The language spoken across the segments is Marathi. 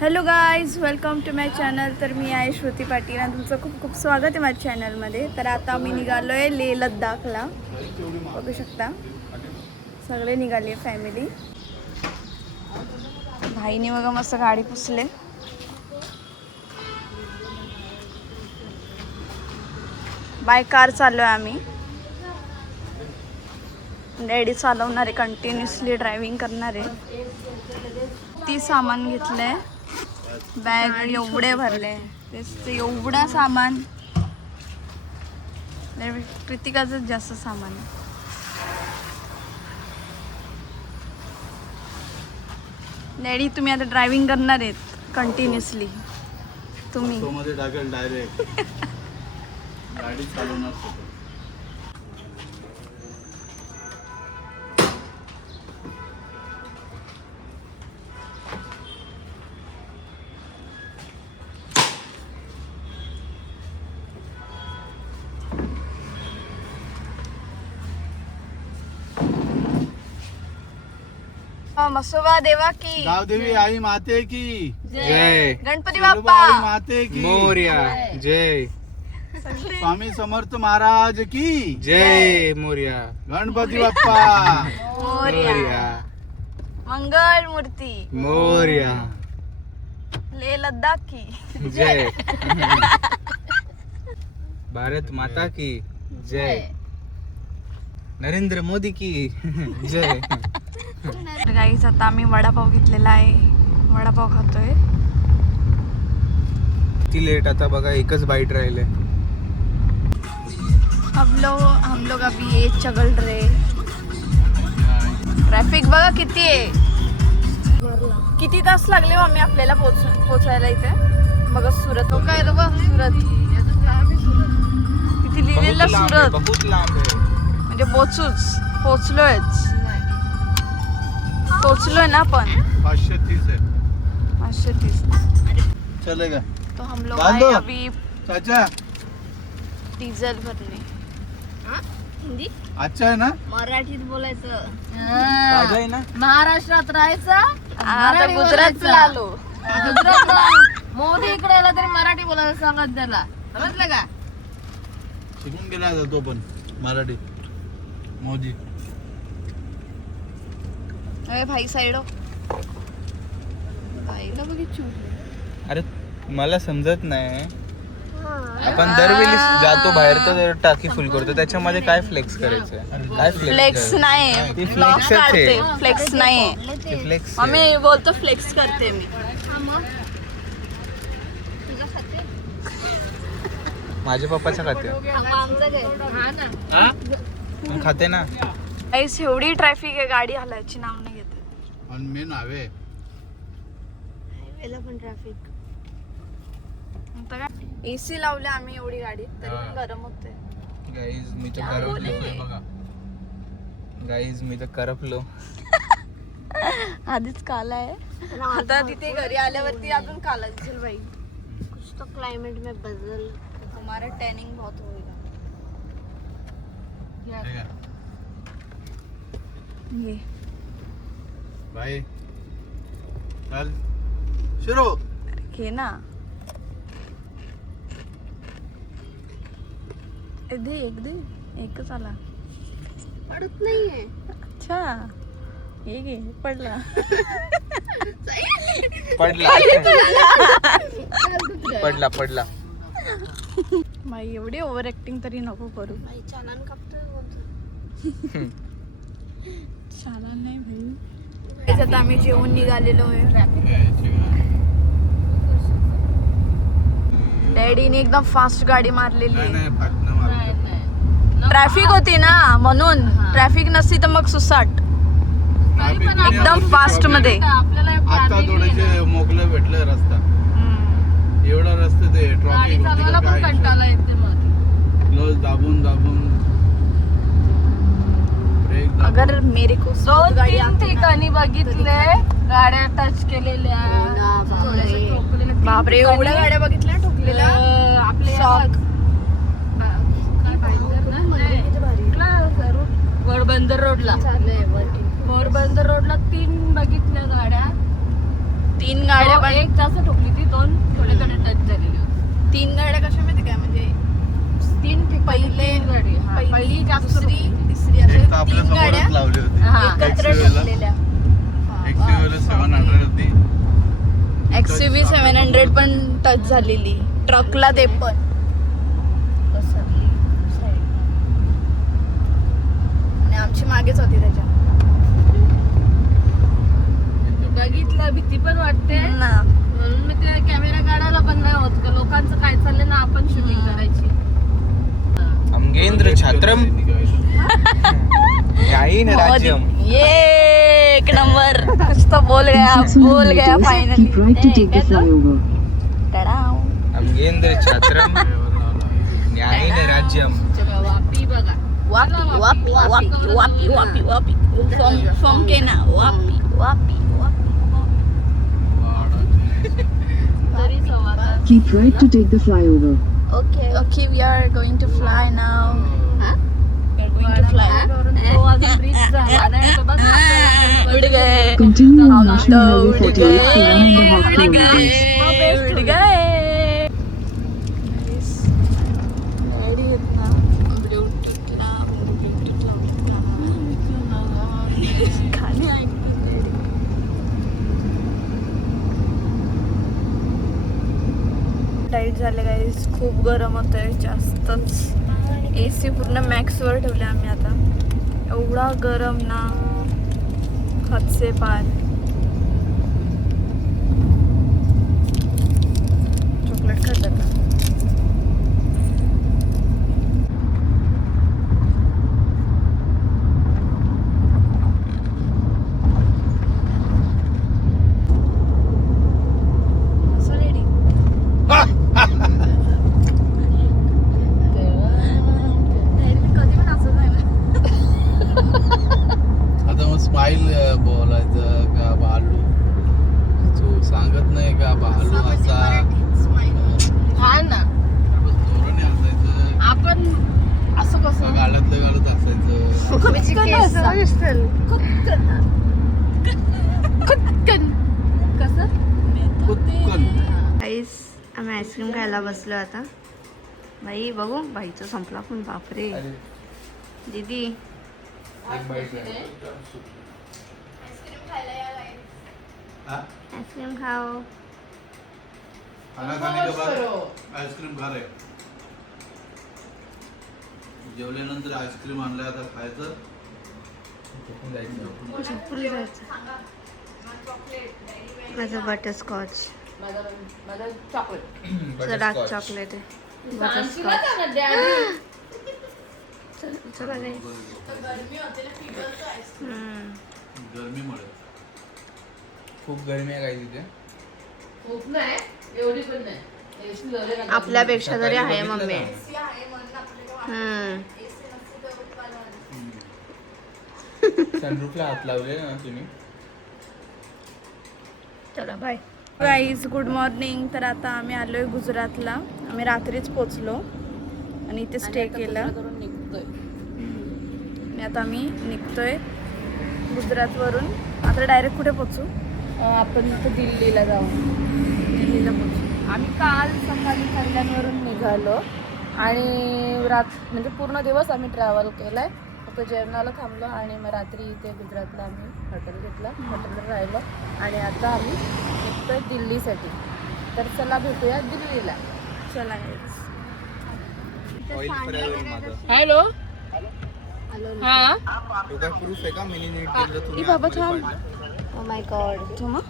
Hello guys, welcome to my channel. तर मी आहे श्रुती पाटील आणि तुमचं खूप खूप स्वागत आहे माझ्या चॅनलमध्ये. तर आता आम्ही निघालो आहे लेह लद्दाखला. बघू शकता सगळे निघाले फॅमिली. भाईने बघा मस्त गाडी पुसले. बाय कार चाललो आहे आम्ही. डॅडी चालवणार आहे, कंटिन्युअसली ड्रायव्हिंग करणार आहे. ती सामान घेतलंय, बॅग एवढे भरले, तेच एवढा सामान. कृतिकाचं जास्त सामान. डॅडी तुम्ही आता ड्रायव्हिंग करणार आहेत कंटिन्युअसली. तुम्ही डायरेक्ट गाडी चालवणार. मसोबा देवा की गावदेवी आई माते की जय. गणपती आई बाप्पा माते की मोरया जय. स्वामी समर्थ महाराज की जय. मोरया गणपती बाप्पा मोरया. मंगल मूर्ती मोरया लेह लद्दाख की जय. भारत माता की जय. नरेंद्र मोदी की जय. गाईच आता आम्ही वडापाव घेतलेला आहे, वडापाव खातोय. किती लेट आता बघा, एकच बाईट राहिले. हम लोग अभी ये चगल रहे. ट्रॅफिक बघा किती आहे. किती तास लागले आम्ही आपल्याला पोचायला इथे. बघा सुरत काय रे बघ, सुरत किती लिहिलेलं सुरत. बहुत लांब आहे. म्हणजे पोचलोय ना आपण. 530 है 530. चलेगा. तो हम लोग बांधो. आए अभी चाचा डीजल भरने. हिंदी अच्छा आहे ना. मराठीत बोलायचं. ताजा आहे ना. महाराष्ट्रात राहायचं, आता गुजरातला आलो. गुजरातला मोदी इकडे आला तरी मराठी बोलायला सांगत त्याला, समजलं का? शिकून गेला तो पण मराठी मोदी. अरे भाई साइड हो. भाईला बघितलं. अरे मला समजत नाही, आपण दरवेळी जातो बाहेर तर टाकी फुल करतो, त्याच्यामध्ये काय फ्लेक्स करायचं? काय फ्लेक्स नाही, ती ब्लॉग फ्लेक्सच काढते. आहे. फ्लेक्स नाही, ते फ्लेक्स आम्ही बोलतो फ्लेक्स करते मी. माझ्या पप्पाच्या खाते. मग खाते ना. गाईस एवढी ट्रॅफिक आहे, गाडी हलायची नाव नाही घेत. आणि मी नावे पण ट्रॅफिक. एसी लावले आम्ही एवढी गाडीत तरी पण गरम होते. गाईज मी तर करपलो बघा. गाईज मी तर करपलो. आधीच काला आहे, आता तिथे घरी आल्यावरती अजून काला दिसेल भाई. कुछ तो क्लाइमेट में बदल, हमारा टॅनिंग बहुत होएगा. ये भाई चल शुरू. घे ना. दे एकच आला. पडत नाहीये. अच्छा हे घे. पडला. पडला. बाई एवढी ओव्हर ऍक्टिंग तरी नको करू. चालान कापतोय चालान नाही भाई. आता आम्ही जेवून निघालेलो आहे. डॅडीने एकदम फास्ट गाडी मारलेली. नाही फाटणं मारतो. ट्रॅफिक होती ना म्हणून. ट्रॅफिक नसती तर मग सुसाट. एकदम फास्ट मध्ये. आता थोडेसे मोकळे भेटले रस्ता. एवढा रस्ता ते ट्रॉफिक चालवायला पण कंटाळा येते मग. क्लोज दाबून ब्रेक दाबून. अगर मेरे को दोन तीन ठिकाणी बघितले गाड्या टच केलेल्या, थोडेसे ठोकलेले. बापरे एवढ्या गाड्या बघितल्या ठोकलेल्या. आपले शॉक. पोरबंदर रोडला 3 बघितल्या गाड्या. 3 गाड्या पण एक जास्त ठोकली ती, 2 थोडे थोडे टच झालेली होती. 3 गाड्या कशा माहिती काय म्हणजे 3 पहिले- गाडी हा, पहिली जास्त दुसरी ठोकली. तिसरी एक तर अशा आपल्या 3 गाड्या समोरच लावली होती हा. एकत्र XUV ला. ठोकलेल्या. XUV ला 700 होती. XUV 700 पण टच झालेली, ट्रकला ते पण. आणि आमची मागेच होती त्याच्या बघितलं भीती पण वाटते ना. म्हणून मी ते कॅमेरा काढायला पण नाही होत का लोकांचं काय चाललंय ना, आपण शूटिंग करायची. अमगेंद्र छात्रम याईन राज्यम. ये एक नंबर कुछ तो बोल गया finally. Keep right to take the flyover. अमगेंद्र छात्रम न्यायीन राज्यम. वापी बघा, वापी वापी वापी वापी वापी वापी from केना वापी वापी वापी. तरी संवाद. Keep right to take the flyover. Okay, we are going to fly now. We are going to fly. तो अजून ब्रिज झाला नाही तर बघ आपल्याला उड़ गए. Continue on हम National तो Highway उड़ 48 गए, for 1.5 उड़ kilometers. गए, उड़ गए. Ready आहेत ना? Bluetooth लाव, Bluetooth लाव. गाणी ऐकते. लाईट झाले गाईस, खूप गरम होतंय जास्तच. AC पूर्ण मॅक्सवर ठेवले आम्ही आता. एवढा गरम ना, हद से पार. चॉकलेट खात का? असं रेडी. कधी पण असं नाही ना. आता मग स्माइल बोलायचं का भालू, तू सांगत नाही का भालू असा, हा ना, जोराने हसायचं आपण असं कसं गाड्यातलं गाडत असायचं. कसं कुत्कन. आईस आम्ही आईस्क्रीम खायला बसलो आता. बाई बघू, बाईचं संपला पण. बापरे दीदी, हा? आईस्क्रीम खाओ. खाना खाने के बाद आईस्क्रीम खा रे. जेवल्यानंतर आईस्क्रीम आणलं, आता खायचं. झोपून जायचं. माझं बटरस्कॉच, माझं चॉकलेट डार्क चॉकलेट आहे. बटरस्कॉच. चला रे. गरमीमुळे खूप गरमी आहे काही तिथे. खूप नाही, एवढी पण नाही. AC लावले ना. आपल्यापेक्षा तरी आहे सकाळी मम्मी. सनरूफला हात लावले ना तुम्ही. चला बाय गाईज, गुड मॉर्निंग. तर आता आम्ही आलोय गुजरातला. आम्ही रात्रीच पोचलो आणि इथे स्टे केला. करून निघतोय. आता आम्ही निघतोय गुजरातवरून. आता डायरेक्ट कुठे पोचू? आपण इथं दिल्लीला जाऊ. दिल्लीला पोचू. आम्ही काल सकाळी कल्याणवरून निघालो आणि म्हणजे पूर्ण दिवस आम्ही ट्रॅव्हल केलाय. फक्त जेवणाला थांबलो आणि मग रात्री इथे गुजरातला आम्ही हॉटेल घेतलं, हॉटेलवर राहिलो आणि आता आम्ही निघतोय दिल्लीसाठी. तर चला भेटूया दिल्लीला. चला guys. ऑइल फ्राय होईल माझं. हॅलो, हा तो काय प्रूफ आहे का मिनी नीट दिलं तुम्ही बाबा आतमध्ये थांब. पडलं? Oh my god. थांबा.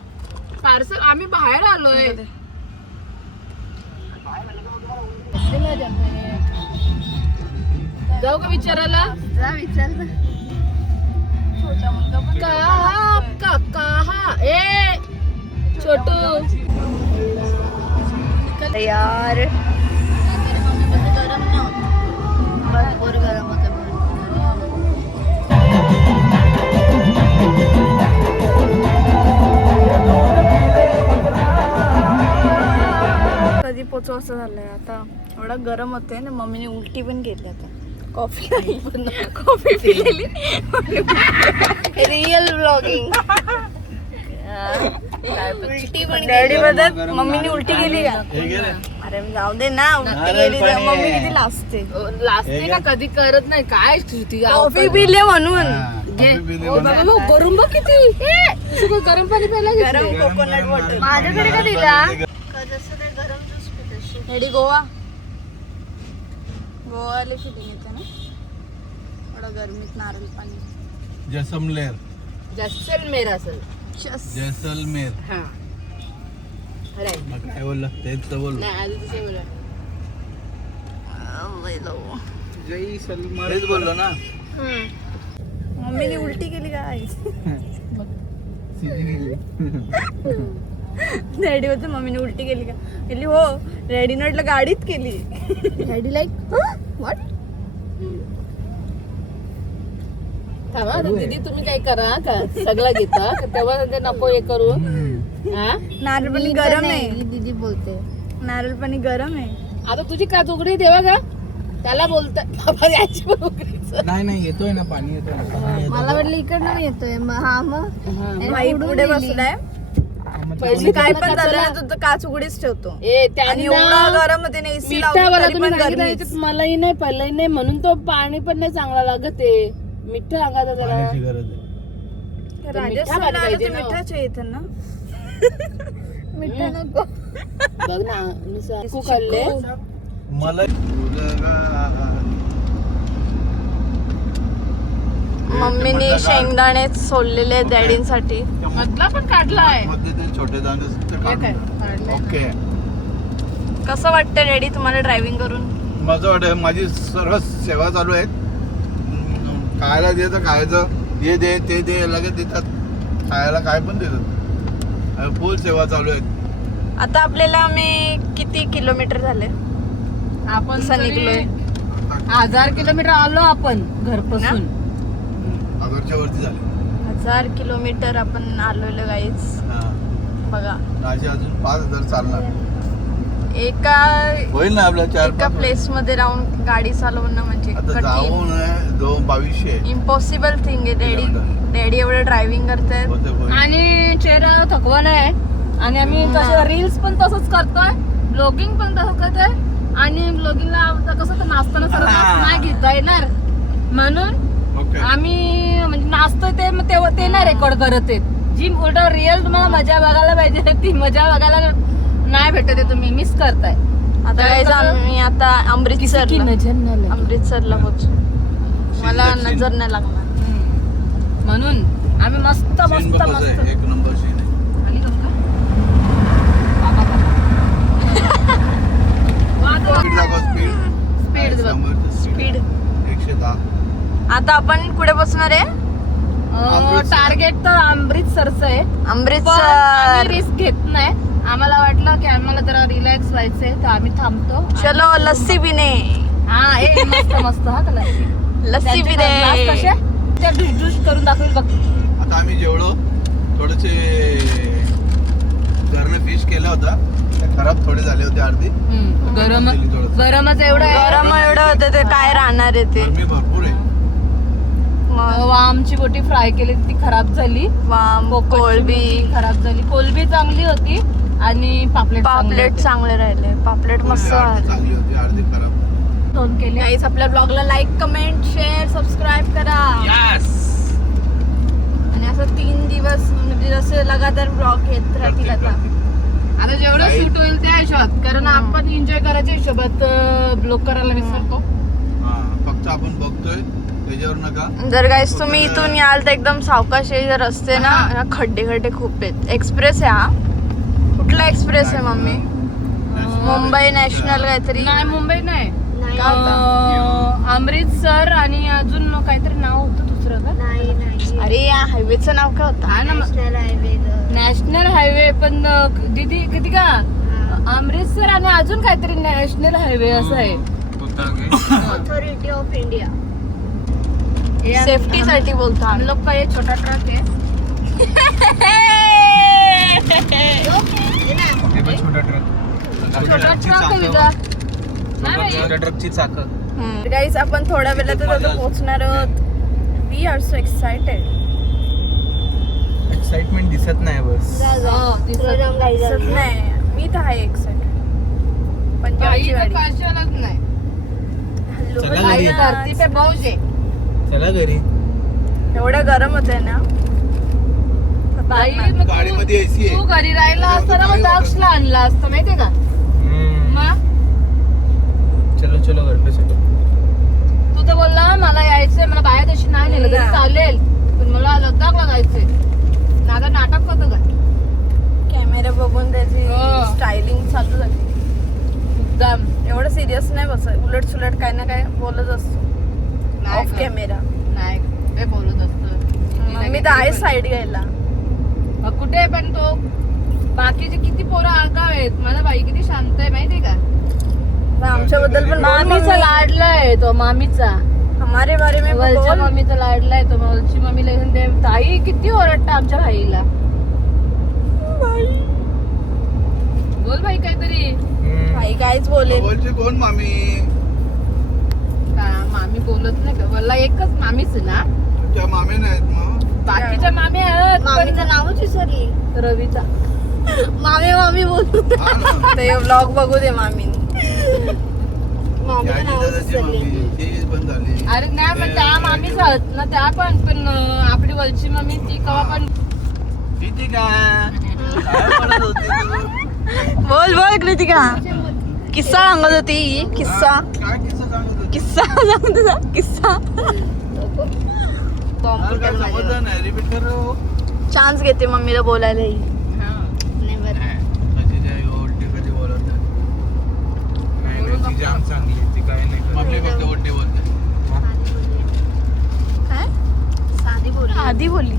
पार्सल आम्ही बाहेर आलोय. जाऊ का विचारायला? जा विचार ना. छोटा मुलगा पण कहा ए छोटू यार गरम नाही होत. भरपूर गरम होतं. कधी पोचू असं झालंय आता. एवढा गरम होतंय ना. मम्मीने उलटी पण केली आता. कॉफी नाही पण कॉफी पिलेली. Real blogging. डॅडी बद्दल मम्मीने उलटी केली का हे घे रे. अरे जाऊ दे ना उलटी केली तर मम्मी किती लाजते लाजते ना कधी करत नाही काय श्रुती कॉफी पिले म्हणून हा, घे. कॉफी पिली ओ म्हणून. बाबा, मग गरम बघ किती तू काय गरम पाणी प्यायला गरम घेतलंय? कोकोनट वॉटर माझ्याकडे का दिला डॅडी गोवा गोवाले फिलिंग येते ना थोडं गरमीत नारळ पाणी जैसलमेर जैसलमेर असेल जैसलमेर हा अरे मग काय बोललं तेच तर बोल नाही आधी तुझे बोला जय सलमान तेच बोललो ना मम्मीने उलटी केली काय डॅडी होतं मम्मीने उलटी केली का केली हो डॅडी नटलं गाडीत केली डॅडी लाईक व्हॉट थांबा आता दीदी तुम्ही काय करा का सगळं घेता तेव्हा ते नको हे करू हा नारळ पाणी गरम आहे दीदी बोलते नारळ पाणी गरम आहे आता तुझी काच उघडी देवा का त्याला बोलत बाबा याची पण उघडीच नाही नाही येतोय ना पाणी येतोय ना. मला वाटलं इकडनं येतोय हा मग बाई पुढे बसलाय पहिली काय पण झालं ना तुझं काच उघडीच ठेवतो ए आणि त्यांनी एवढा गरम होते ना एसी मिठावाला लावली तुम्ही पण सांगितलं गरमीच. याच्यात मलाही नाही पहिलंही नाही म्हणून तो पाणी पण नाही चांगला लागत आहे मिठ सांगायचं जरा पाण्याची गरज आहे राजस्थान पाणी आलं पाहिजे तर ना. मिठाचे येतं ना मिठा नको बघ ना नुसतं चिकू खाल्ले मला मम्मीने शेंगदाणे सोललेले डॅडींसाठी मधला पण काढलाय मध्ये ते छोटे दाणे असतात ते काढून. ओके कसं वाटतं डॅडी तुम्हाला ड्रायव्हिंग करून माझं वाटत माझी सर्व सेवा चालू आहे खायला दे तर खायचं हे दे ते दे लगेच देतात खायला काय पण देतात फुल सेवा चालू आहे आता आपल्याला आम्ही किती किलोमीटर झाले आपण कसं निघलोय 1000 किलोमीटर आलो आपण घरपासून आगरच्या वरती झाले 1000 किलोमीटर आपण आलेलो गाईच हा. बघा माझे अजून 5000 चालणार एका होईल ना आपल्या चार एका प्लेस मध्ये राहून गाडी चालवणं म्हणजे आता कठीण जाऊन 2200 इम्पॉसिबल थिंग आहे डॅडी डॅडी एवढं ड्रायव्हिंग करतायत होते होईल. आणि चेहरा थकवा नाही आणि आम्ही तसे रील्स पण तसंच करतोय ब्लॉगिंग पण तसंच करतोय आणि ब्लॉगिंगला आता कसं तर नाचताना सरळ नाही घेता येणार म्हणून ओके आम्ही म्हणजे नाचतोय ते मग तेव्हा ते नाही रेकॉर्ड करत आहेत जी उलट रिअल तुम्हाला मजा बघायला पाहिजे ती मजा बघायला नाही भेटत आहे तुम्ही मिस करताय आता guys, आम्ही आता अमृतसरला पोहोचू मला नजर नाही लागणार म्हणून आम्ही मस्त सीन मस्त बघ कसं मस्त आहे, एक नंबर सीन आहे आणि तुमका? बाबा, बाबा. स्पीड दाखव स्पीड स्पीड बघ. स्पीड 110 आता आपण कुठे पोहोचणार आहे टार्गेट तर अमृतसरचं आहे अमृतसर रिस्क घेत नाही आम्हाला वाटलं की आम्हाला जरा रिलॅक्स व्हायचंय तर आम्ही थांबतो चलो लस्सी पिणे हा ए मस्त मस्त हा का लस्सी लस्सी त्यांचे glass पिणे कसे त्या ढुसढुस करून दाखवेल बघ आता आम्ही जेवढो थोडेसे घरनं फिश केला होता त्या खराब थोडे झाले होते अर्धी गरम दिली थोडंसं. गरमच एवढं आहे गरम एवढं होतं ते काय राहणार आहे ते गरमी भरपूर आहे मग वामची बोटी फ्राय केली ती खराब झाली वाम पोकळची कोळंबी बोटी खराब झाली कोलबी चांगली होती आणि पापलेट पापलेट चांगले राहिले पापलेट मस्त अर्धी राहिले चांगली होती अर्धी खराब दोन केले गाईज आपल्या ब्लॉगला लाईक कमेंट शेअर सबस्क्राईब करा आणि असं 3 दिवस म्हणजे जसे लगातार ब्लॉग येत राहतील आता आता जेवढं Right. शूट होईल त्या हिशोबात कारण आपण एन्जॉय करायच्या हिशोबात ब्लॉक करायला विसरतो हा फक्त आपण बघतोय त्याच्यावर नका जर गाईज तुम्ही इथून याल तर एकदम सावकाश आहे जर रस्ते ना खड्डे खड्डे खूप आहेत एक्सप्रेस आहे हा कुठला एक्सप्रेस आहे मम्मी मुंबई नॅशनल काहीतरी नाही मुंबई नाही का होता? अमृतसर आणि अजून काहीतरी नाव होतं दुसरं का अरे या हायवेचं नाव काय होतं हा ना नॅशनल हायवे पण दीदी किती का अमृतसर आणि अजून काहीतरी नॅशनल हायवे असं आहे अथॉरिटी ऑफ इंडिया हे आम- सेफ्टी साठी बोलतो हम आम्ही लोग का ये छोटा ट्रक है छोटा ट्रक छोटा ट्रक है विदा छोट्या ट्रकची चाकं गाईज आपण थोड्या वेळातच आता पोहोचणार आहोत we are so excited excitement दिसत नाही बस. दिसत नाही. मी तर आहे एक्साइटेड. पंजाबची गाडी. हल्लू चला हल्लू घरी. ना. चला घरी. एवढं गरम होतंय ना. बाई गाडीमध्ये एसी आहे. तू घरी राहिला असता ना मग दक्षला आणला असतं माहितीये का मग चलो चलो घर पे चलो. तू तर बोलला मला यायचंय मला बाहेर तशी नाही नेलं तरी चालेल पण मला लद्दाखला जायचंय नागा नाटक करतो का कॅमेरा बघून त्याची हो. स्टायलिंग चालू झाली. एकदम एवढं सिरियस नाही बस. उलट सुलट काय ना काय बोलत असतो नाही ऑफ गं. कॅमेरा. नाही ते बोलत असतो मी तर आहे साईड घ्यायला. कुठे पण तो बाकीचे किती पोरं आगाव आहेत माझा बाई किती शांत आहे माहितीये का आमच्याबद्दल पण बोल मामीचा मम्मी. लाडला आहे तो मामीचा हमारे बारे में वलच्या बोल. मम्मीचा लाडला आहे तो वलची मम्मीला घेऊन दे ताई किती ओरडता आमच्या भाईला बोल भाई काहीतरी आई काहीच बोलेल. जवळची कोण मामी? का मामी बोलत नाही का मला एकच मामीच आहे ना त्या मामी नाहीत मग. बाकीच्या मामी आहेत मामीचं नावच विसरली. रवीचा मामी मामी बोलू. हा ना. ते व्लॉग बघू दे मामीने. त्याची दादाची मामी ती पण झाली. अरे नाही पण त्या मामीच आहेत ना त्या पण आपली वलची मम्मी ती कवा पण किती काय पडत होती तू? बोल बोल कृतिका. किस्सा सांगत होती. किस्सा काय किस्सा सांगत होती? किस्सा सांगत होता. किस्सा मला काय समजलं नाही. रिपीट कर हो. चान्स घेते मम्मीला बोलायलाही. कधी नाही उलटी कधी बोलत नाही. नाही नाही, ती जाम चांगली आहे, ती काय नाही मम्मी करत. फक्त उलटी बोलते. काय आधी बोलली.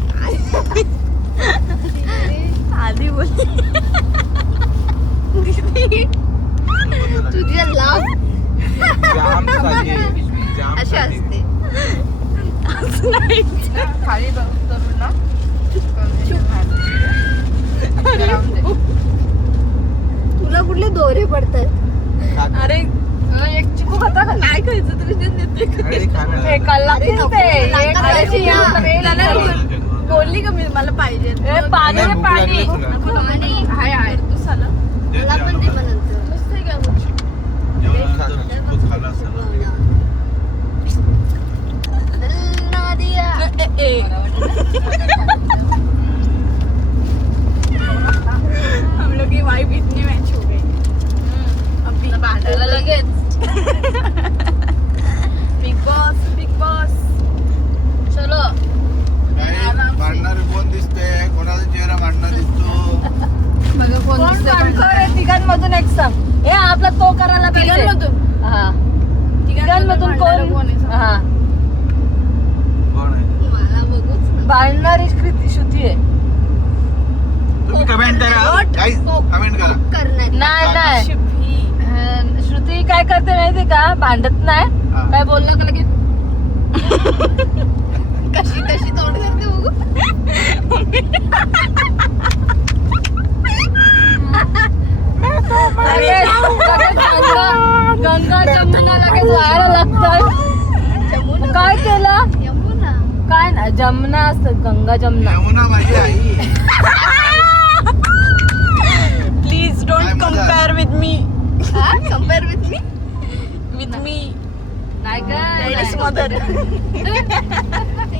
आधी बोलली. तुझी लाव जाम चांगली आहे, जाम अशी चांगली आहे. असते. असं नाही. खाली उतरून ना तुला कुठले दोरे पडतात? अरे एक चिकू खाता का काय खायचं तुम्ही नेते? अरे खा ना. एकाला बोलली का मी मला पाहिजे. पाणी नाही, भूक पाणी लागली तुला. हाय हाय तू साला. ते मला पण दे मला नंतर. नुसतं घ्या मग. जेवणानंतर चिकूच खाल्ला असेल. हम लोग की वाइब इतनी मैच हो गई. अभी भांडायला लगेच बिग बॉस बिग बॉस. चलो काय भांडणारे कोण दिसते? कोणाचा चेहरा भांडणं दिसतो? कोण भांडखोर आहे तिघांमधून एक सांग हे आपला तो करायला पाहिजे तिघांमधून हा तिघांमधून भांडणारं कोण आहे सांग. हा कोण आहे? मला बघूच. भांडणारी श्रुती आहे तुम्ही कमेंट करा. गाईस कमेंट करा. करणार नाही नाही शिभी. श्रुती काय करते माहिती का भांडत नाही हा. काय बोललं का लगेच कशी कशी तोंड करते बघू. लगेच गंगा जमुना लगेच व्हायला लागतंय काय केलं यमुना. काय ना जमुना असतं गंगा जमुना यमुना माझी आई. प्लीज काय डोंट मजा? Compare with me. Compare with me. With me काय डॅडीज मदर.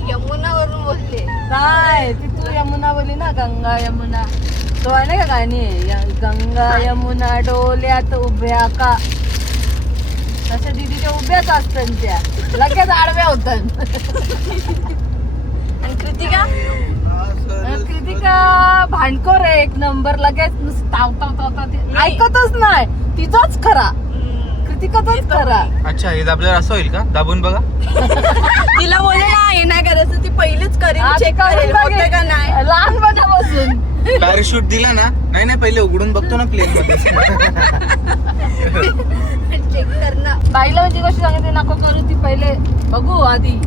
यमुना वरून बोलले. नाही ती तू यमुना बोली ना गंगा यमुना तो आहे ना का गाणी गंगा यमुना डोल्यात उभ्या का तशा दीदीच्या उभ्याच असतात त्या लगेच आडव्या होतात आणि कृतिका कृतिका भांडखोर आहे एक नंबर लगेच नुसतं ताव ताव ताव ताव ते ऐकतच नाही तिचाच खरा कृतिकाचाच खरा अच्छा हे दाबल्यावर असं होईल का? दाबून बघा. तिला बोले ना हे नाही करायचं. ती पहिलेच करेल. आता चेक करेल करून होतं का नाही. बघेल. लहानपणापासून पॅराशूट दिला ना नाही नाही पहिले उघडून बघतो ना प्लेन मध्ये. चेक करणं. बाईला म्हणजे कशी सांगितली नको करू ती पहिले बघू आधी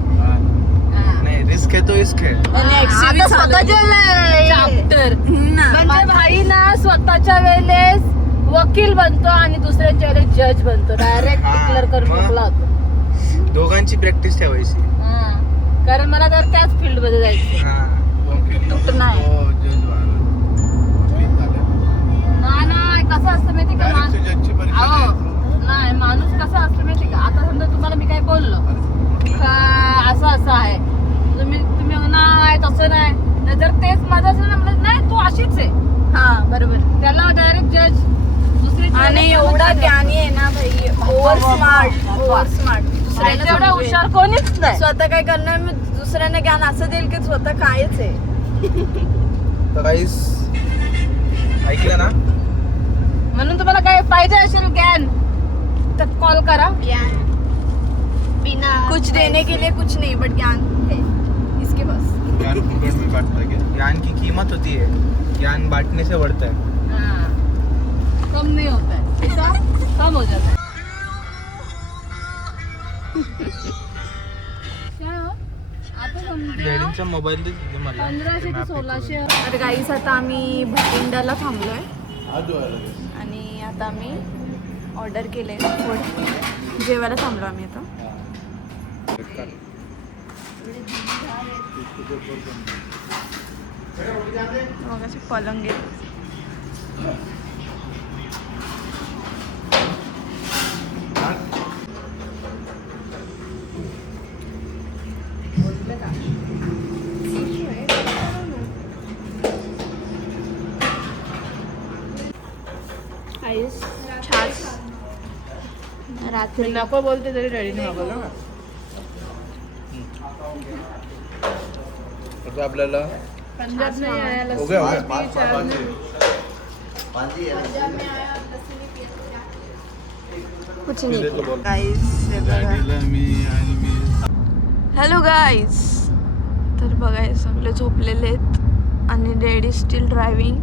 नाही रिस्क आहे तो रिस्क आहे. आणि XUV आता चालवते. चॅप्टर ना. माझ्या भाई ना स्वतःच्या वेळेस वकील बनतो आणि दुसऱ्याच्या वेळेस जज बनतो डायरेक्ट हा, डिक्लेअर करून मग? मोकला होतो दोघांची प्रॅक्टिस ठेवायची. कारण मला तर त्याच फील्ड मध्ये जायचं हा. वकील तुटणार आहे. नको, माझं असं ना म्हणलं, नाही तू अशीच आहे. हा बरोबर. त्याला डायरेक्ट जज दुसरी आणि एवढा ज्ञानी आहे ना भाई, ओव्हर स्मार्ट. एवढा हुशार कोणीच नाही. स्वतः काय करणार, मी दुसऱ्यांना ज्ञान असं देईल की स्वतः कायच आहे. तर काहीच ऐकलं ना. म्हणून तुम्हाला काय पाहिजे असेल ज्ञान तर कॉल करा. कुछ देने के लिए कुछ नहीं, बट ज्ञान है इसके पास. ज्ञान फुकट में बांटता क्या? ज्ञान की कीमत होती है, ज्ञान बांटने से बढ़ता है. कम नहीं होता है, पैसा कम हो जाता है. क्या हो? आता समजते हो? डॅडींचा मोबाईल दे मला. 1500 ते 1600. तर गाईस आता आम्ही भटिंडाला थांबलोय आज व्हायला लागेल. आणि आता आम्ही ऑर्डर केले फूड. जेवायला थांबलो आम्ही आता. मग असे पलंग आहेत. आईस छास रात्री नको बोलते तरी डॅडीने मागवलं ना. आता आपल्याला पंजाब नाही यायला हो गया, हो गया. कुछ पहिले नाही तो बोल. गाईस. डॅडीला मी आणि मी हॅलो गाईज. तर बघाय सगळे झोपलेले आहेत आणि डॅडी स्टील ड्रायव्हिंग.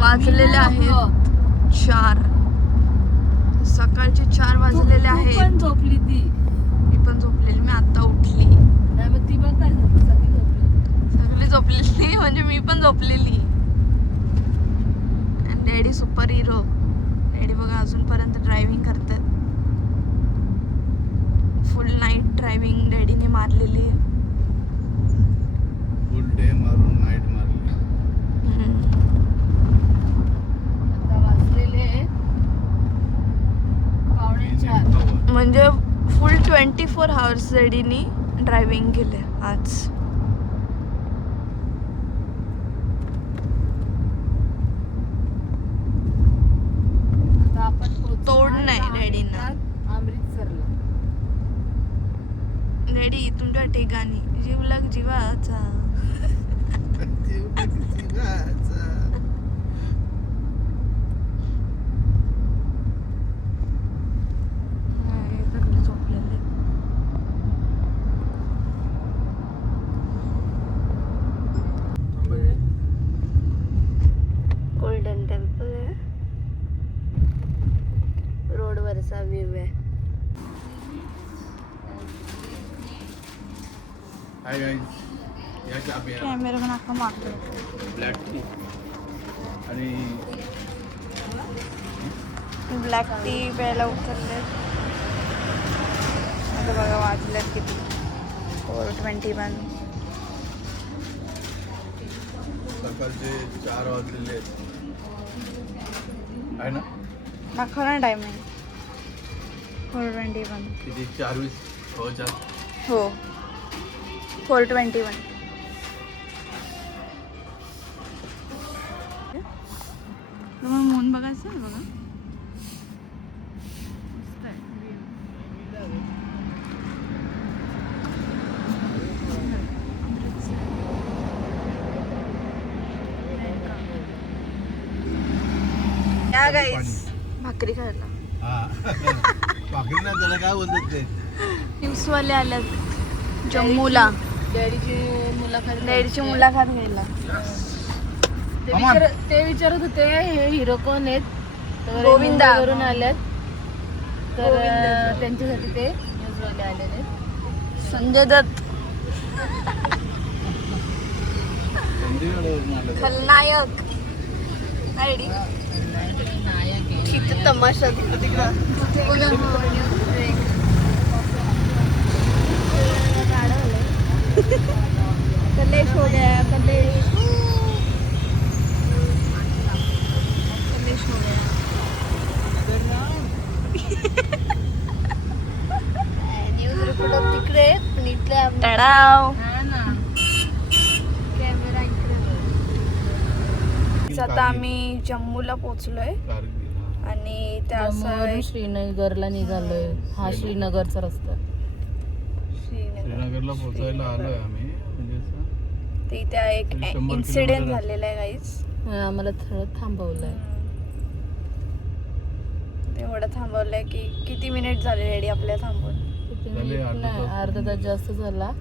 वाजलेले आहेत 4. सकाळचे 4 वाजलेले आहेत. पण झोपली ती. मी पण झोपलेली, मी आता उठली. नाही मग ती बघ काय झोपली, सगळी झोपली. सगळी झोपलेली म्हणजे मी पण झोपलेली. आणि डॅडी सुपर हिरो. डॅडी बघा अजूनपर्यंत ड्रायव्हिंग करतात. फुल नाईट ड्रायव्हिंग डॅडीने मारलेली आहे. फुल डे मारून नाईट मारली. आता वाजलेले 3:45. म्हणजे फुल 24 hours डॅडीने ड्रायव्हिंग केले आज. आता आपण पोहोचणार तोड नाही डॅडींना. अमृतसरला. डॅडी तुमच्या ठिकाणी जीवलग जीवाचा. नाही, सगळे झोपलेले. गोल्डन टेम्पल आहे. रोडवरचा व्ह्यू आहे. हाय गाईज, या चहा प्या. कॅमेरा पण अख्खा मागतो. ब्लॅक टी आणि ब्लॅक टी प्यायला उतरले. आता बघा वाजल्यात किती, 4:21. सकाळचे 4 वाजलेले आहेत. आहे ना? दाखव ना टायमिंग. 4:21. किती? 4:20 हो 4. हो 4:21. तुम्हाला मून बघायचं आहे बघा. मस्त आहे. या गाईस भाकरी खायला. हा. पाकिट ना त्याला काय बोलतात ते? न्यूजवाले आल्यात जम्मूला डॅडीची मुलाखत. डॅडीची मुलाखत घ्यायला. ते विचारत होते हे हिरो कोण आहेत, तर गोविंदा. मुंबईवरून आल्यात. तर गोविंदा. त्यांच्यासाठी ते न्यूजवाले आलेले. संजय दत्त चंदीगडवरून आलं. खलनायक. आयडी नायक आहे. तिथे तमाशा तिकडं कलेश हो गया. कलेश हो गया. न्यूज रिपोर्टर तिकडे पण इथले तडाव. हा ना. आता आम्ही जम्मूला पोहोचलोय कारगिल, हा. आणि त्या जम्मूवरून श्रीनगरला निघालोय. हा श्रीनगरचा रस्ता. श्रीनगरला पोहोचायला आलोय आम्ही म्हणजे असं ते इथे एक 100 इन्सिडेंट किलोमीटर झालेला आहे गाईज. आम्हाला थोडं थांबवलंय. एवढं थांबवलंय की किती मिनिट झाले रेडी आपल्या थांबून. किती झाले मिनिट अर्धा नाही, तास. अर्धा तास जास्त झाला.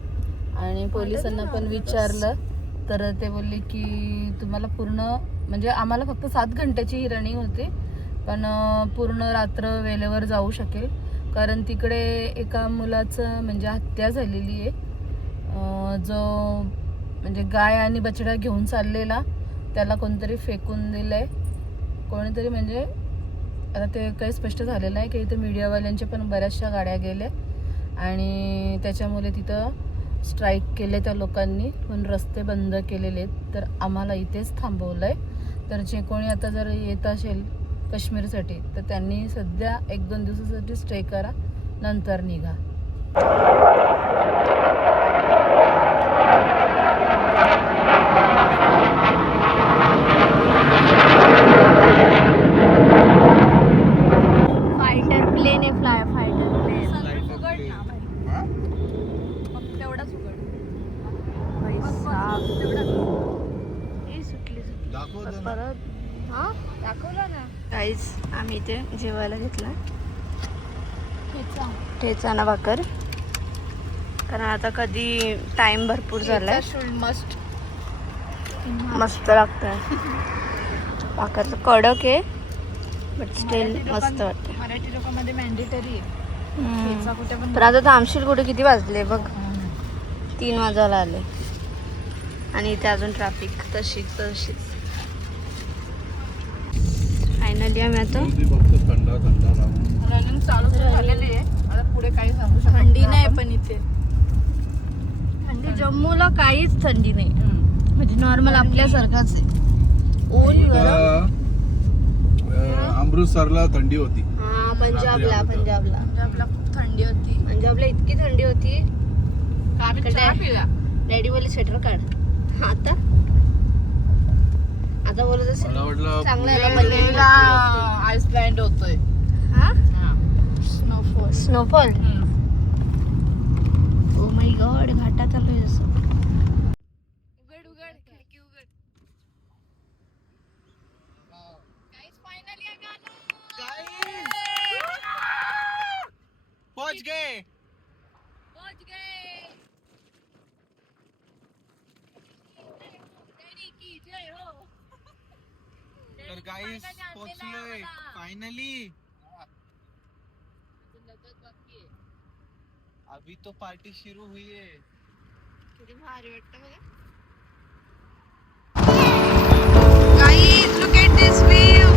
आणि पोलिसांना पण विचारलं तर ते बोलले की तुम्हाला पूर्ण म्हणजे आम्हाला फक्त 7 घंट्याची ही रनिंग होती, पण पूर्ण रात्र वेळेवर जाऊ शकेल. कारण तिकडे एका मुलाचं म्हणजे हत्या झालेली आहे. जो म्हणजे गाय आणि बछडा घेऊन चाललेला, त्याला कोणतरी फेकून दिलंय कोणीतरी. म्हणजे आता ते काही स्पष्ट झालेलं आहे की इथं मीडियावाल्यांच्या पण बऱ्याचशा गाड्या गेल्या आणि त्याच्यामुळे तिथं स्ट्राईक केले त्या लोकांनी, म्हणून रस्ते बंद केलेले आहेत. तर आम्हाला इथेच थांबवलं आहे. तर जे कोणी आता जर येत असेल काश्मीरसाठी तर त्यांनी सध्या 1-2 दिवसासाठी स्टे करा, नंतर निघा. फायटर प्लेन आहे, फायटर प्लेन. हा? तेवढाच उघड. सुटली दाखव जरा. परत दाखवलं ना काहीच. आम्ही इथे जेवायला घेतला ठेचा ना भाकर, कारण आता कधी टाइम भरपूर झालाय. मस्त लागतंय. भाकरचं कडक आहे बट स्टील मस्त वाटतं. मराठी लोकांमध्ये मॅन्डेटरी आहे. तर आता थांबशील कुठे? किती वाजले बघ, 3 वाजायला आले आणि इथे अजून ट्रॅफिक तशीच. फायनली आम्ही आता ती फक्त थंड लागून रनिंग चालू झालेली आहे. आता पुढे काही सांगू शकत थंडी नाही, पण इथे थंडी जम्मूला काहीच थंडी नाही, म्हणजे नॉर्मल आपल्यासारखाच आहे. ऊन गरम. अमृतसरला थंडी होती. हा, पंजाबला खूप थंडी होती. पंजाबला इतकी थंडी होती. डॅडी बोलले स्वेटर काढ. आता बोलत असेल मला वाटलं चांगलं आहे ना बनियनला. आईसलँड होतोय. हा, स्नोफॉल. ओ माय गॉड, घाटात आलोय जसं. उघड खिडकी उघड. पहुंच गए. तर गाइस पोहोचलोय फाइनली. अभी तो पार्टी शुरू हुई है. किती भारी वाटतं बघा. Guys, look at this view.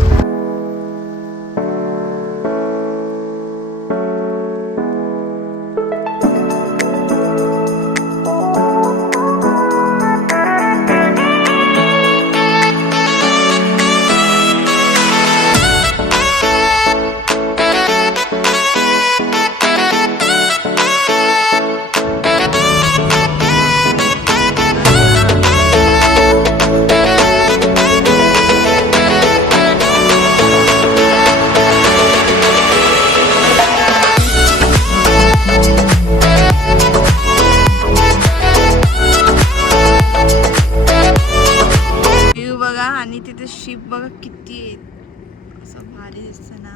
आणि तिथे शिप बघा किती आहेत, असं भारी दिसतं ना.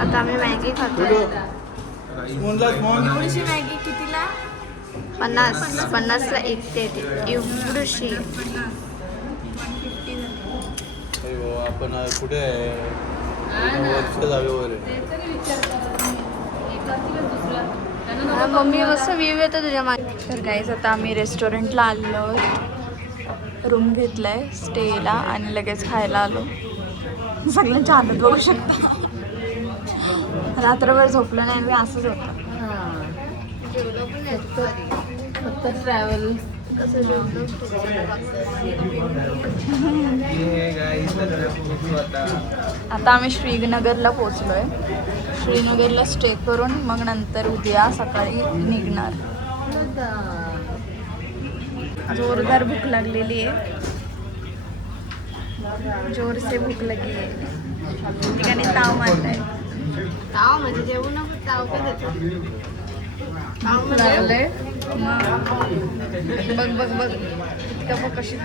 आता आम्ही मॅगी खातोय. एवढीशी मॅगी कितीला? 50ला एक ते एवढीशी. आपण कुठे आहे? जागेवर आहे. मम्मी मस्त व्ह्यू येतो तुझ्या मागे. तर गाईज आता आम्ही रेस्टॉरंटला आलो, रूम घेतलाय स्टेला आणि लगेच खायला आलो. सगळ्यांची हालत बघू शकता. रात्रभर झोपलं नाही मी, असंच होतं. फक्त ट्रॅव्हल कसं जेवलो आता आम्ही श्रीनगरला पोहोचलोय. श्रीनगरला स्टे करून मग नंतर उद्या सकाळी निघणार. जोरदार भूक लागलेली आहे, जोर से भूक लगी आहे. ठिकाणी ताव मारलाय. ताव म्हणजे जेवण ताव पण लागले. बघ बघ बघ इतकं बघ कशी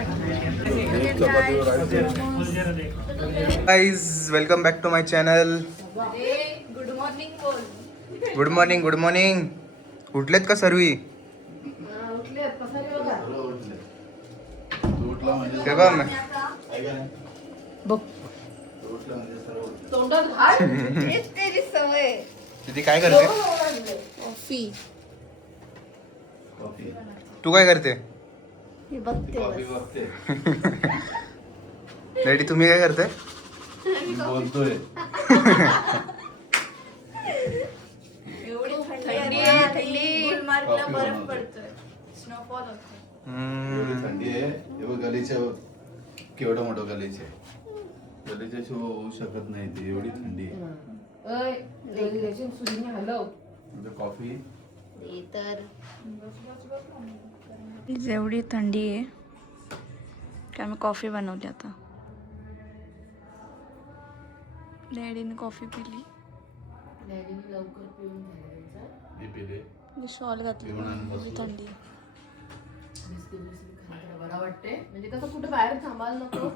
guys welcome back to my channel. Good morning बोल. Good morning, good morning. उठलेत का सर्वी? ते बघ ना. तोंडात घाल. त्याची सवय. तिथे काय करते? कॉफी तू काय करते? हे बघते. डॅडी तुम्ही काय करताय? बोलतोय. एवढी थंडी आहे, थंडी गुलमार्गला बर्फ पडतोय, स्नोफॉल होतो. एवढी थंडी आहे. हे बघ गलीच्या केवढं मोठं गलीचे गलीच्या शिवाय होऊ शकत नाही ते, एवढी थंडी आहे. हॅलो कॉफी एवढी थंडी आहे की आम्ही कॉफी बनवली. आता डॅडीने कॉफी पिली, लवकर पिऊन घ्यायचा. हे पिले शॉल घातली. एवढी थंडी आहे. बरं वाटते म्हणजे कसं कुठे बाहेर थांबायला नको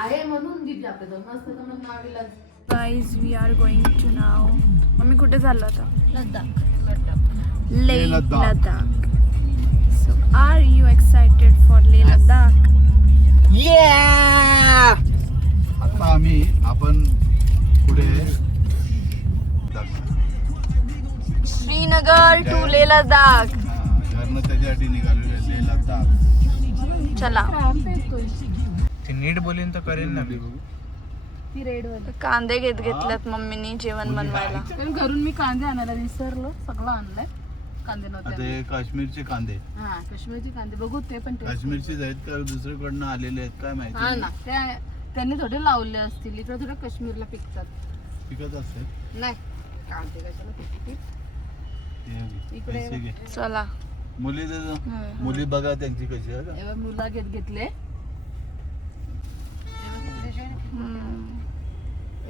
आहे म्हणून दिली आपल्या दोन नसतं तर मग नावी लागते. Guys we are going to नाव. आम्ही कुठे चाललो आता? Leh Ladakh. So are you excited for Leh Ladakh? आता आपण पुढे श्रीनगर टू लेह लद्दाख. घरनं त्याच्यासाठी निघालेलो आहे लेह लद्दाख. चला. ती नीट बोलीन तर करेन ना मी. कांदे घेतल्यात मम्मीनी जेवण बनवायला. पण घरून मी कांदे आणायला विसरलो, सगळं आणलंय. कांदे आता नव्हते. हे काश्मीरचे कांदे, हा काश्मीरचे कांदे बघू ते पण taste. काश्मीरचेच आहेत का दुसरीकडनं आलेले आहेत काय हा माहिती. ना त्यांनी थोडे लावले असतील, इकडे थोडे काश्मीरला पिकतात. पिकत असते. नाही कांदे कशाला पिकतील. इकडे पैसे घे. चला. मुली बघा त्यांची कशी आहे का. एवढे मुला घेतले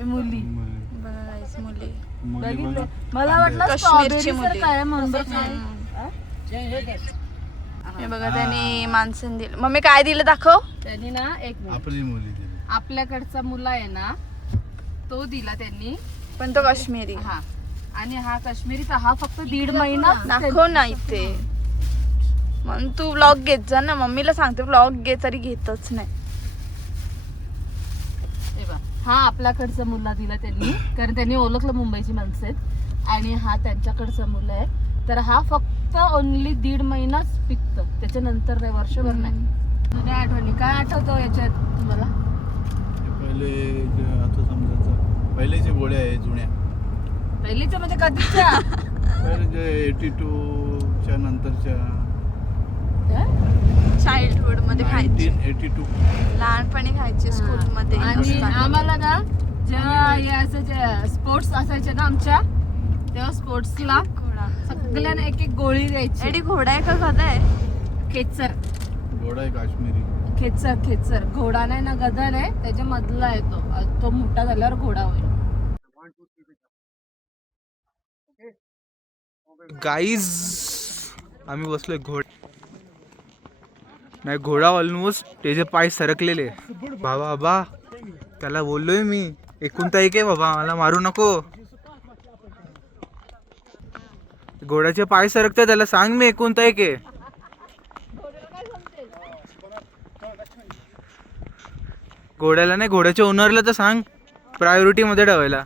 मुली बघायच मुली. मुली बघितले. बघा. मला वाटलं काश्मीरची strawberry मुली. सारखं आहे म्हणून बघ. हे बघा त्यांनी माणसं दिलं. मम्मी काय दिलं दाखव. त्यांनी ना एक मिनिट. आपली मुली दिली. आपल्याकडचा मुला आहे ना तो दिला त्यांनी, पण तो काश्मीरी. हा आणि हा काश्मीरीचा. हा फक्त 1.5 महिना दाखव ना इथे. मग तू व्लॉग घेत जा ना. मम्मीला सांगते व्लॉग घे, तरी घेतच नाही. हा आपल्याकडचा मुलगा दिला त्यांनी, कारण त्यांनी ओळखलं मुंबईची माणसं आहेत. आणि हा त्यांच्याकडचा मुलं आहे. तर हा फक्त ओनली 1.5 महिनाच पिकत, त्याच्यानंतर नाही, वर्षभर नाही. जुन्या आठवणी काय आठवतो याच्यात तुम्हाला? पहिले आता समजायचं पहिलेचे गोळ्या आहे जुन्या. पहिलीच्या म्हणजे कधीच्या? पहिले जे 82च्या नंतरच्या चाइल्डहुड मध्ये खायची, 1982. लहानपणी खायची स्कूल मध्ये. आणि आम्हाला ना जेव्हा हे असायचे स्पोर्ट्स असायचे ना आमच्या, तेव्हा स्पोर्ट्सला सगळ्यांना एक गोळी द्यायची. एडी घोडा आहे का गधा आहे? खेचर. घोडा आहे काश्मीरी. खेचर घोडा नाही ना, गधा नाही, त्याच्या मधला आहे तो मोठा झाल्यावर घोडा होईल. गाईज आम्ही बसलोय नाही घोडा ऑलमोस्ट त्याचे पाय सरकलेले. बाबा बाबा त्याला बोललोय मी, एकूणता एक आहे बाबा, मला मारू नको. घोड्याचे पाय सरकते, त्याला सांग मी एकूणता एक आहे. घोड्याला नाही, घोड्याच्या ओनरला तर सांग प्रायोरिटी मध्ये ठेवायला.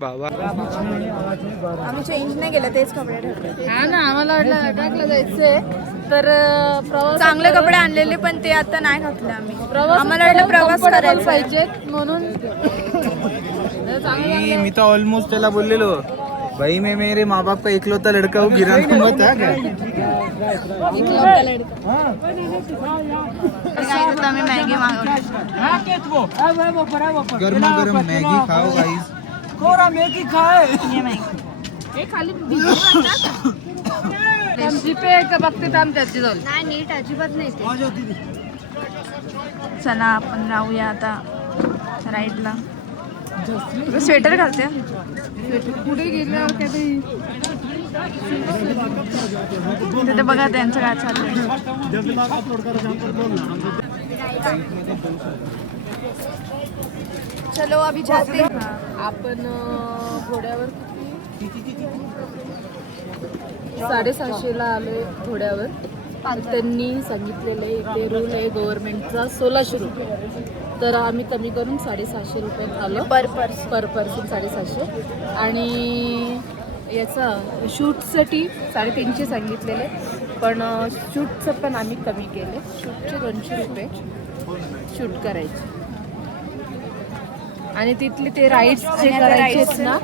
बाबा आम्ही चेंज नाही केलं, तेच कपडे ठेवले. हा ना, आम्हाला वाटलं अटॅकला जायचंय तर प्रवास चांगले कपडे आणलेले पण ते आता नाही घातले आम्ही. आम्हाला वाटलं प्रवास comfortable करायचा पाहिजेत म्हणून मी तर ऑलमोस्ट त्याला बोललेलो, भाई मैं मेरे माँ बाप का इकलौता लड़का हूँ, गिरा मत है क्या? आता आम्ही मॅगी मागवली. गरमा गरम मॅगी खाओ गाईस. ये मॅगी. हे खाली जीपे बघते आम्ही त्याची जाऊ. नाही नीट अजिबात नाही ते. चला आपण राहूया आता राईडला. स्वेटर घालते. पुढे गेल्यावर काही तिथे बघा त्यांचं काय चाललंय. चलो अभी जाते हैं. आपण घोड्यावर किती 750ला आलोय घोड्यावर. त्यांनी सांगितलेलं आहे इथे रूल आहे गव्हर्नमेंटचा 1600 रुपये, तर आम्ही कमी करून 750 रुपयात आलो पर पर्सन 750. आणि याचा शूटसाठी 350 सांगितलेले, पण शूटचं पण आम्ही कमी केले. शूटचे 200 रुपये शूट करायचे. आणि तिथले ते राईड्स जे करायचे ना,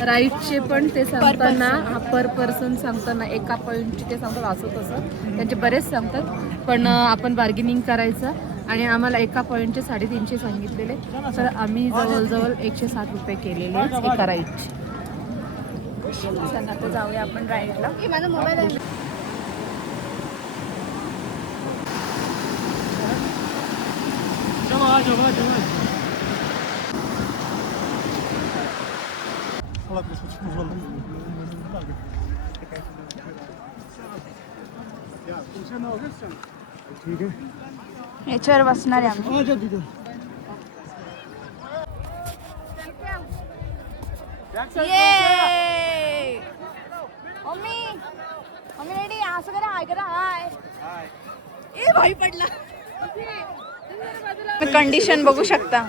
राईड्सचे पण ते सांगताना पर पर्सन सांगताना एका पॉईंटचे ते सांगतात असं तसं, त्यांचे बरेच सांगतात. पण आपण बार्गेनिंग करायचं आणि आम्हाला एका पॉईंटचे 350 सांगितलेले, तर आम्ही जवळजवळ 107 रुपये केलेले एका राईडचे. चला आता जाऊया आपण राईडला. माझा मोबाईल आहे. याच्यावर बसणार आहे आम्ही. ये मम्मी मम्मी रेडी. असं करा, हाय करा, हाय. ए भाई पडला. कंडिशन बघू शकता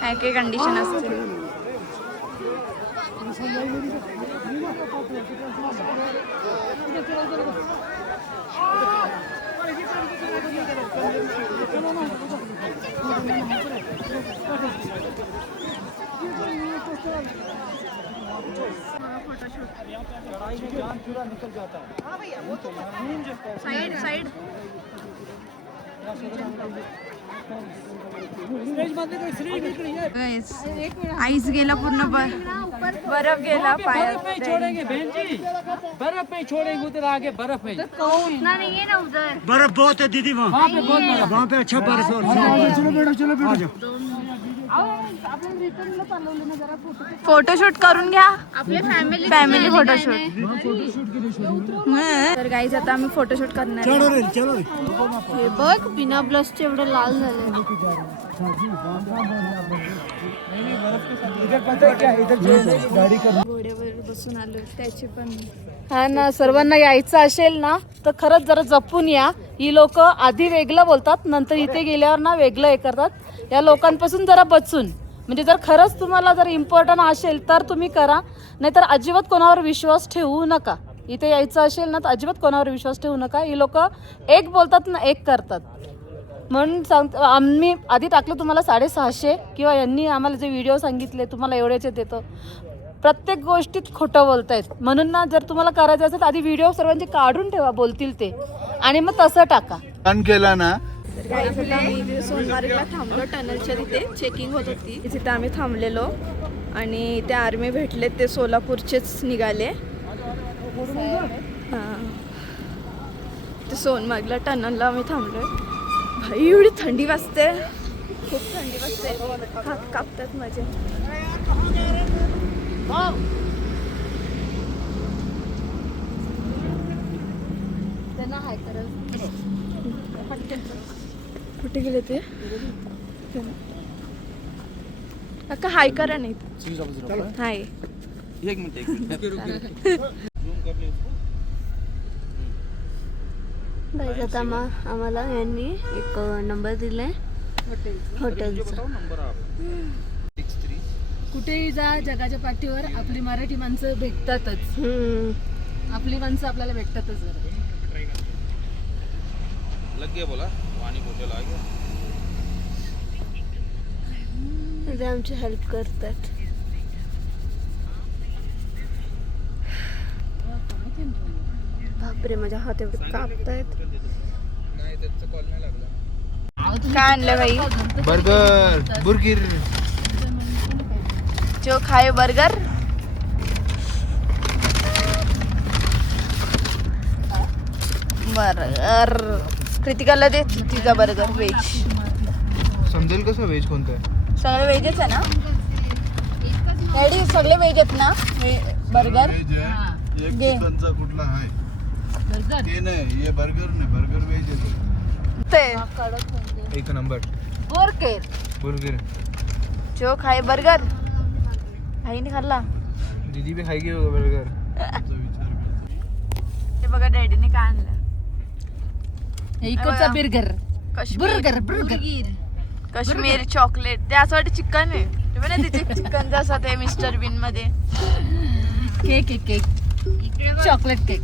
काय काय कंडिशन असते. साइड साइड आईस गेला पूर्ण. बर्फ गेला पायात. बर्फ में छोड़ेंगे उधर आगे बर्फ है. उतना नहीं है ना उधर. बर्फ बहुत है दीदी वहाँ पे बहुत बर्फ, वहाँ पे अच्छा बर्फ है. चलो बैठो. फोटोशूट करून घ्या. आपले फॅमिली फोटोशूट. तर गाईज आता आम्ही फोटोशूट करणार आहे. चलो रे चलो रे. हे बघ बिना ब्लशचे एवढं लाल झाले. घोड्यावर बसून आलो त्याची पण. हा ना, सर्वांना यायचं असेल ना तर खरंच जरा जपून या. ही लोक आधी वेगळं बोलतात, नंतर इथे गेल्यावर ना वेगळं हे करतात. या लोकांपासून जरा बचून, म्हणजे जर खरंच तुम्हाला जर इम्पॉर्टंट असेल तर तुम्ही करा, नाहीतर अजिबात कोणावर विश्वास ठेवू नका. इथे यायचं असेल ना तर अजिबात कोणावर विश्वास ठेवू नका. ही लोक एक बोलतात ना एक करतात. म्हणून सांगतो, आम्ही आधी टाकलं तुम्हाला 650, किंवा यांनी आम्हाला जे व्हिडिओ सांगितले तुम्हाला एवढ्याचे देतो. प्रत्येक गोष्टीत खोटं बोलतायत. म्हणून ना जर तुम्हाला करायचं असेल तर आधी व्हिडिओ सर्वांचे काढून ठेवा बोलतील ते, आणि मग तसं टाका. छान केला ना. आम्ही सोनमार्गला थांबलो. टनलच्या तिथे चेकिंग होत होती, तिथे आम्ही थांबलेलो. आणि ते आर्मी भेटले, ते सोलापूरचेच निघाले. हां, ते सोनमार्गला टनलला आम्ही थांबलोय. भाई एवढी थंडी वाजते, खूप थंडी वाजते. कापतात माझे. त्यांना हाय करा. कुठे गेले ते? काका हाय करा. नाही हाय. एक मिनिट गाईज आता आम्हाला यांनी एक नंबर दिलाय हॉटेलचं. कुठेही जा जगाच्या पाठीवर आपली मराठी माणसं भेटतातच. आपली माणसं आपल्याला भेटतातच. ते आमची हेल्प करतात. बापरे माझ्या हात एवढे कापतायत. काय आणलं बाई? बर्गर बुर्गिर जो खाए बर्गर. बर्गर कृतिकाला दे तिचा बर्गर व्हेज. समजेल कसं व्हेज कोणतं आहे? सगळे व्हेजच आहे ना डॅडी? सगळे व्हेज आहेत ना बर्गर? व्हेज आहे. एक घे. चिकनचा कुठला आहे ते नाही, हे बर्गर नाही, बर्गर व्हेज आहे. ते एक नंबर बुर्गिर. जो खाए बर्गर. आईने खाल्ला. दीदी भी खाएगी वो बर्गर. हे बघा डॅडीने काय आणलं. इकडचा बर्गर. काश्मीर काश्मीर चॉकलेट. ते असं वाटतं चिकन आहे. ते पण तिचे चिकन असं ते मिस्टर बीन मध्ये. Cake chocolate cake.